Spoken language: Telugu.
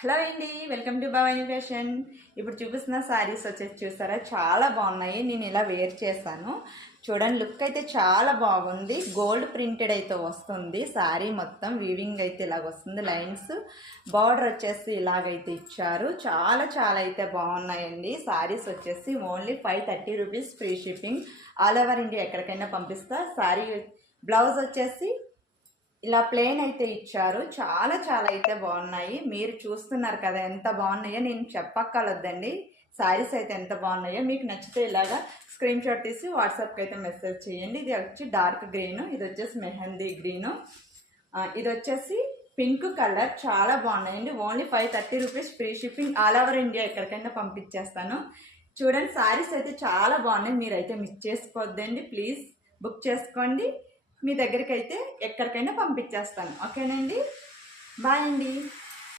హలో అండి, వెల్కమ్ టు భవానీ ఫ్యాషన్. ఇప్పుడు చూపిస్తున్న శారీస్ వచ్చేసి చూసారా, చాలా బాగున్నాయి. నేను ఇలా వేర్ చేశాను. చూడండి, లుక్ అయితే చాలా బాగుంది. గోల్డ్ ప్రింటెడ్ అయితే వస్తుంది. శారీ మొత్తం వీవింగ్ అయితే ఇలాగ వస్తుంది. లైన్స్, బార్డర్ వచ్చేసి ఇలాగైతే ఇచ్చారు. చాలా చాలా అయితే బాగున్నాయండి. శారీస్ వచ్చేసి only 530 rupees, free shipping. All over India ఎక్కడికైనా పంపిస్తా. శారీ బ్లౌజ్ వచ్చేసి ఇలా ప్లేన్ అయితే ఇచ్చారు. చాలా చాలా అయితే బాగున్నాయి. మీరు చూస్తున్నారు కదా ఎంత బాగున్నాయో, నేను చెప్పక్కర్లేదండి. శారీస్ అయితే ఎంత బాగున్నాయో. మీకు నచ్చితే ఇలాగా స్క్రీన్ షాట్ తీసి వాట్సాప్కి అయితే మెసేజ్ చేయండి. ఇది వచ్చి డార్క్ గ్రీను, ఇది వచ్చేసి మెహందీ గ్రీను, ఇది వచ్చేసి పింక్ కలర్. చాలా బాగున్నాయండి. Only 530 rupees, free shipping. All over India ఎక్కడికైనా పంపించేస్తాను. చూడండి, శారీస్ అయితే చాలా బాగున్నాయి. మీరైతే మిస్ చేసుకోవద్దండి. ప్లీజ్ బుక్ చేసుకోండి. మీ దగ్గరికి అయితే ఎక్కడికైనా పంపించేస్తాను. ఓకేనండి, బాయ్ అండి.